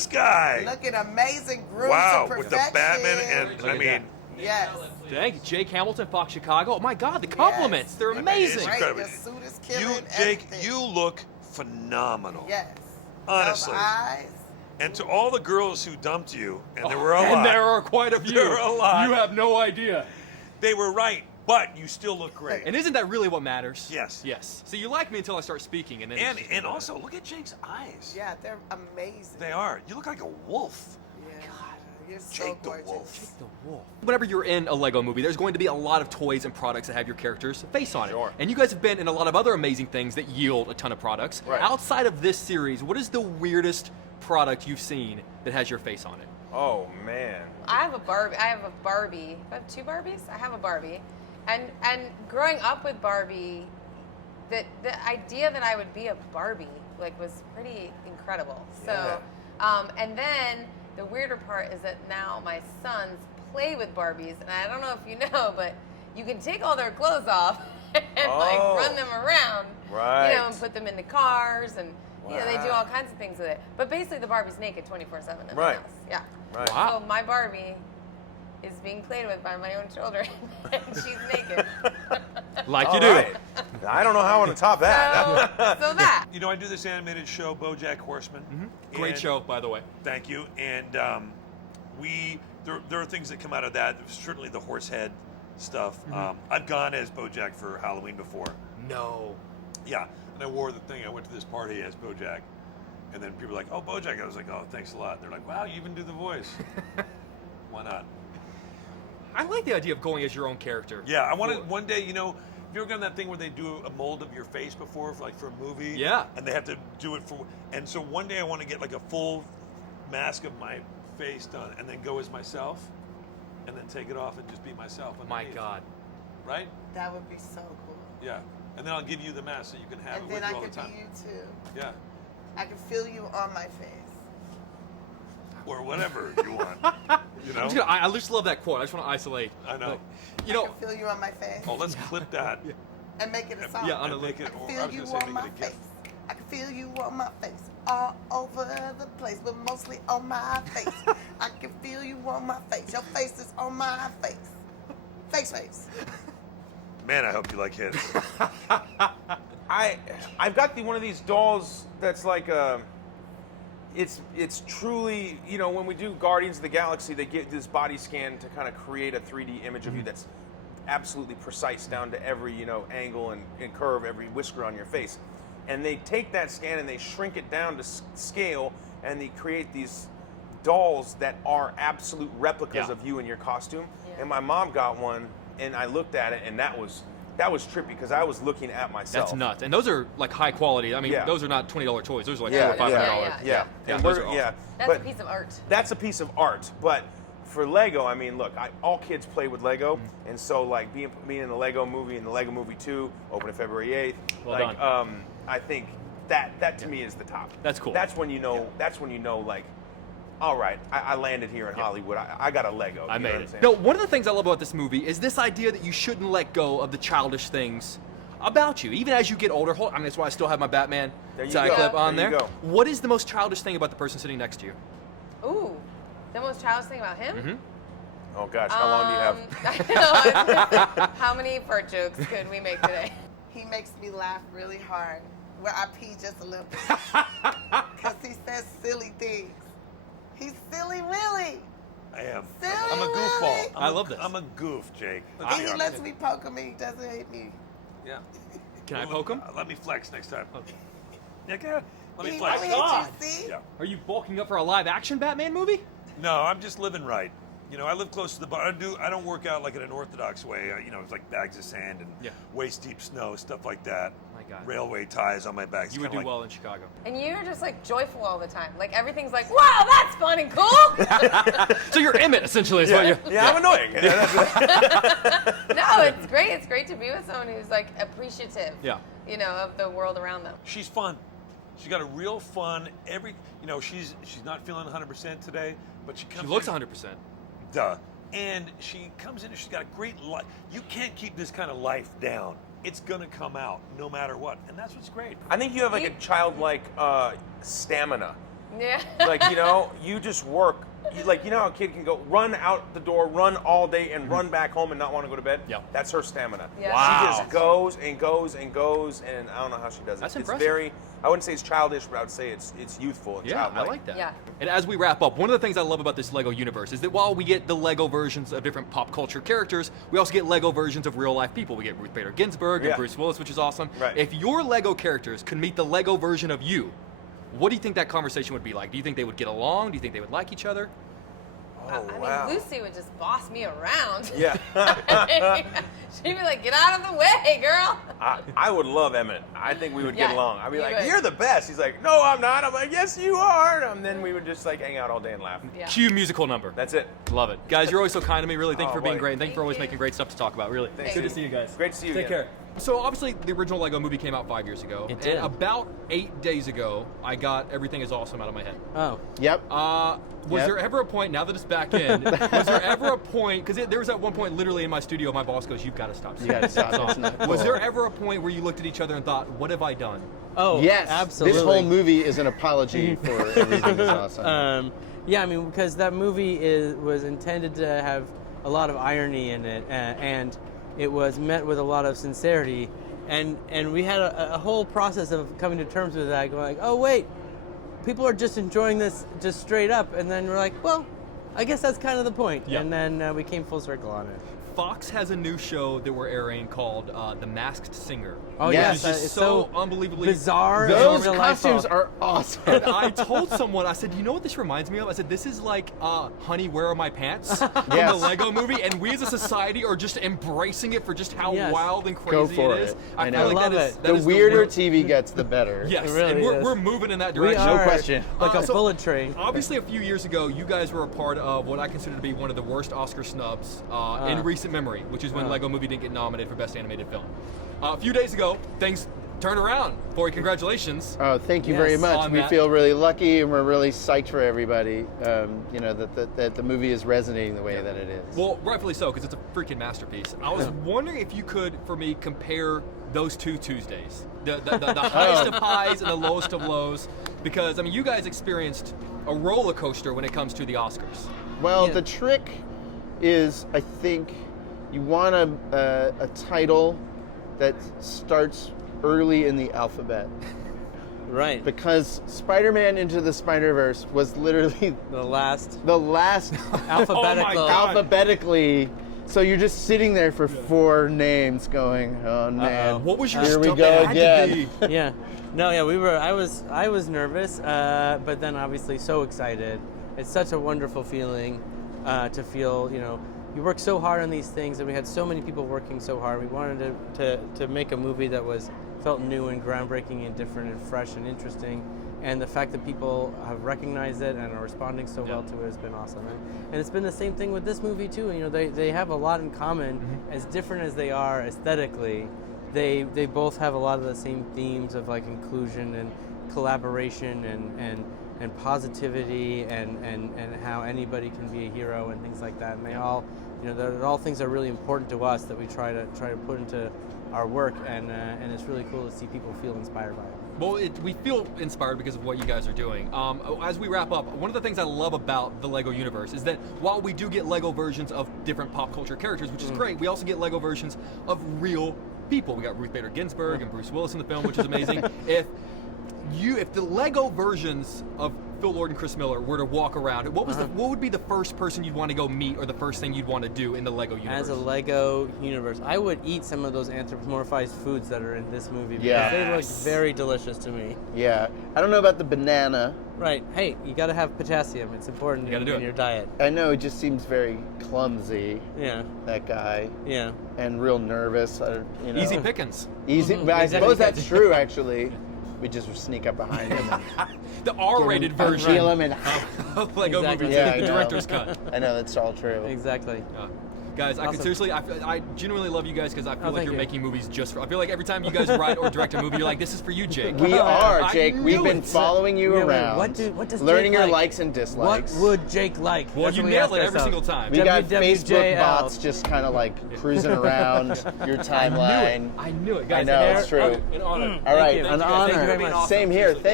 this guy. Looking amazing, groomed Wow, to with the perfection. Batman and, I mean... Yes. Thank you, Jake Hamilton, Fox Chicago. Oh my God, the compliments. They're amazing. It's incredible. Your suit is killing Jake, everything. you look phenomenal. Yes. Honestly. Those eyes. And to all the girls who dumped you, and there were a lot. And there are quite a few. There were a lot. You have no idea. They were right, but you still look great. And isn't that really what matters? Yes. Yes. So you like me until I start speaking, and then. And also, look at Jake's eyes. Yeah, they're amazing. They are. You look like a wolf. Yeah. You're so Jake the gorgeous. Wolf. The wolf. Whenever you're in a Lego movie, there's going to be a lot of toys and products that have your character's face on it. Sure. And you guys have been in a lot of other amazing things that yield a ton of products. Right. Outside of this series, what is the weirdest product you've seen that has your face on it? Oh man. I have a Barbie. I have 2 Barbies. I have a Barbie, and growing up with Barbie, the idea that I would be a Barbie was pretty incredible. So, and then the weirder part is that now my sons play with Barbies, and I don't know if you know, but you can take all their clothes off and run them around, Right. and put them in the cars, and they do all kinds of things with it. But basically, the Barbie's naked 24/7 in the house. Yeah. Right. Wow. So my Barbie is being played with by my own children, and she's naked. Like All you do. right. I don't know how I want to top that. So that. You know, I do this animated show, BoJack Horseman. Great And- show, by the way. Thank you. And there are things that come out of that. Certainly the horse head stuff. I've gone as BoJack for Halloween before. No. Yeah, and I wore the thing. I went to this party as BoJack, and then people were like, "Oh, BoJack." I was like, "Oh, thanks a lot." They're like, "Wow, you even do the voice." Why not? I like the idea of going as your own character. Yeah, I want to one day. You know, have you ever done that thing where they do a mold of your face before, for a movie? Yeah. And they have to do it for. And so one day I want to get like a full mask of my face done, and then go as myself, and then take it off and just be myself. My underneath. God. Right? That would be so cool. Yeah. And then I'll give you the mask so you can have And it with then you I all the could time. be you too. Yeah. I can feel you on my face. Or whatever you want. You know? I just love that quote. I just want to isolate. I know. You I know, can feel you on my face. Oh, let's clip that. And make it a song. Yeah, on And a make I it, can or I feel was you gonna say on make my it a gift. face. I can feel you on my face. All over the place, but mostly on my face. I can feel you on my face. Your face is on my face. Face. Man, I hope you like his. I've got one of these dolls that's like it's truly, when we do Guardians of the Galaxy, they get this body scan to kind of create a 3D image of you that's absolutely precise down to every angle and curve, every whisker on your face. And they take that scan and they shrink it down to scale, and they create these dolls that are absolute replicas of you in your costume. Yeah. And my mom got one, and I looked at it, and that was trippy because I was looking at myself. that's nuts. And those are like high quality. I mean, Yeah. those are not $20 toys. Those are like Yeah, $400 or $500. yeah. Yeah, And those we're- are awesome. yeah. That's But a piece of art. that's a piece of art. But for Lego, I mean, look, all kids play with Lego, and so like being in the Lego movie and the Lego Movie 2, opening February 8th. Well like, done. I think that to me is the top. That's cool. That's when you know. That's when you know, like, all right, I landed here in Hollywood. I got a Lego. I you know made what I'm it. saying? No, one of the things I love about this movie is this idea that you shouldn't let go of the childish things about you, even as you get older. I mean, that's why I still have my Batman There you side go. clip on There there. you go. What is the most childish thing about the person sitting next to you? Ooh, the most childish thing about him? Mm-hmm. Oh gosh, how long do you have? I know. How many fart jokes could we make today? He makes me laugh really hard. Where I pee just a little bit. Because he says silly things. He's silly Willy. I am. Silly I'm a goofball. Willy. I love this. I'm a goof, Jake. He lets me poke him and he doesn't hate me. Yeah. Can I poke him? Let me flex next time. Yeah, go ahead. Let me He flex. don't hate God. you, see? Yeah. Are you bulking up for a live action Batman movie? No, I'm just living right. I live close to the bar. I don't work out like in an orthodox way. It's like bags of sand and waist deep snow, stuff like that. My God. Railway ties on my back. It's You would do kinda like, well in Chicago. And you're just like joyful all the time. Like everything's like, wow, that's fun and cool. So you're Emmett, essentially, is what you. Yeah, I'm annoying. No, it's great. It's great to be with someone who's like appreciative. Yeah. Of the world around them. She's fun. She's got a real fun. She's not feeling 100% today, but she comes. She looks in, 100%. Duh. And she comes in and she's got a great life. You can't keep this kind of life down. It's gonna come out no matter what, and that's what's great. I think you have like a childlike stamina. Yeah. Like, you just work. You know how a kid can go run out the door, run all day, and run back home and not want to go to bed? Yep. That's her stamina. Yeah. Wow. She just goes and goes and goes, and I don't know how she does it. That's it's impressive. very, I wouldn't say it's childish, but I would say it's youthful and Yeah, childlike. I like that. Yeah. And as we wrap up, one of the things I love about this Lego universe is that while we get the Lego versions of different pop culture characters, we also get Lego versions of real life people. We get Ruth Bader Ginsburg and Yeah. Bruce Willis, which is awesome. Right. If your Lego characters could meet the Lego version of you, what do you think that conversation would be like? Do you think they would get along? Do you think they would like each other? Oh, I wow. mean, Lucy would just boss me around. Yeah. She'd be like, get out of the way, girl. I would love Emmett. I think we would get Yeah, along. I'd be you like, would. you're the best. He's like, no, I'm not. I'm like, yes, you are. And then we would just like hang out all day and laugh. Yeah. Cue musical number. That's it. Love it. Guys, you're always so kind to me. Really, thank you Oh, for being buddy. great. And thank you for always Thank you. making great stuff to talk about. Really. Thanks, Good to dude. see you guys. Great to see you Take again. care. So obviously the original Lego movie came out 5 years ago. It did. And about 8 days ago, I got Everything Is Awesome out of my head. Oh. Yep. Was Yep. there ever a point, now that it's back in, was there ever a point, because there was at one point literally in my studio, my boss goes, you've got to stop singing. gotta stop. that It's song." not Was cool. there ever a point where you looked at each other and thought, what have I done? Oh, Yes. absolutely. This whole movie is an apology for Everything Is Awesome. Yeah, I mean, because that movie was intended to have a lot of irony in it, and it was met with a lot of sincerity, and we had a whole process of coming to terms with that, going like, oh wait, people are just enjoying this just straight up, and then we're like, well, I guess that's kind of the point, Yeah. and then we came full circle on it. Fox has a new show that we're airing called The Masked Singer. Oh Yes. yes, It's it's so unbelievably bizarre. Those and costumes delightful. are awesome. And I told someone, I said, you know what this reminds me of? I said, this is like Honey, Where Are My Pants from Yes. the Lego movie, and we as a society are just embracing it for just how Yes. wild and Go crazy for it is. it. I I feel know. like Love that is, it. that The is weirder world- TV gets, the better. Yes, It really and we're, is. we're moving in that We direction. are No question. like a So, bullet train. Obviously, a few years ago, you guys were a part of what I consider to be one of the worst Oscar snubs in recent memory, which is when Lego Movie didn't get nominated for Best Animated Film. A few days ago, things turned around for you. Congratulations. Oh, thank you Yes. very much. On We that. feel really lucky, and we're really psyched for everybody. That the movie is resonating the way that it is. Well, rightfully so, because it's a freaking masterpiece. I was wondering if you could, for me, compare those two Tuesdays, the highest of highs and the lowest of lows, because I mean, you guys experienced a roller coaster when it comes to the Oscars. Well, Yeah. the trick is, I think, you want a title that starts early in the alphabet, Right. because Spider-Man Into the Spider-Verse was literally The last the last alphabetical. God. alphabetically. So you're just sitting there for 4 names, going, "Oh man, What was your here we stomach? go It had to again." be. Yeah. No, yeah, we were. I was nervous, but then obviously so excited. It's such a wonderful feeling to feel. You work so hard on these things, and we had so many people working so hard. We wanted to make a movie that felt new and groundbreaking and different and fresh and interesting. And the fact that people have recognized it and are responding so well to it has been awesome. And it's been the same thing with this movie too. They have a lot in common. As different as they are aesthetically, they both have a lot of the same themes of like inclusion and collaboration and positivity and how anybody can be a hero and things like that. And they all, they're all things that are really important to us that we try to put into our work. And it's really cool to see people feel inspired by it. Well, we feel inspired because of what you guys are doing. As we wrap up, one of the things I love about the Lego universe is that while we do get Lego versions of different pop culture characters, which is great, we also get Lego versions of real people. We got Ruth Bader Ginsburg and Bruce Willis in the film, which is amazing. If the Lego versions of Phil Lord and Chris Miller were to walk around, what would be the first person you'd want to go meet, or the first thing you'd want to do in the Lego universe? As a Lego universe, I would eat some of those anthropomorphized foods that are in this movie because they look very delicious to me. Yeah, I don't know about the banana. Right. Hey, you got to have potassium. It's important You gotta do in it. your diet. I know it just seems very clumsy. Yeah. That guy, Yeah. and real nervous. Easy pickings. Easy. But I Exactly. suppose that's true. Actually, we just sneak up behind him and The R-rated version Peel him and of Lego Exactly. movies, Yeah, the I know. director's cut. I know that's all true. Exactly. Guys, I could Awesome. seriously, I genuinely love you guys because I feel like thank you're you. making movies just for. I feel like every time you guys write or direct a movie, you're like, this is for you, Jake. We are, I Jake. knew We've been it. following you Yeah, wait, around. what does learning Jake your like? likes and dislikes. What would Jake like? Well, That's you what we nail ask it every ourselves. single time. We got WWJL. Facebook bots just kind of like cruising around your timeline. I knew it, guys. I know, it's true. An honor. All right, you. an Thank you guys. Thank you honor. very much. Same here.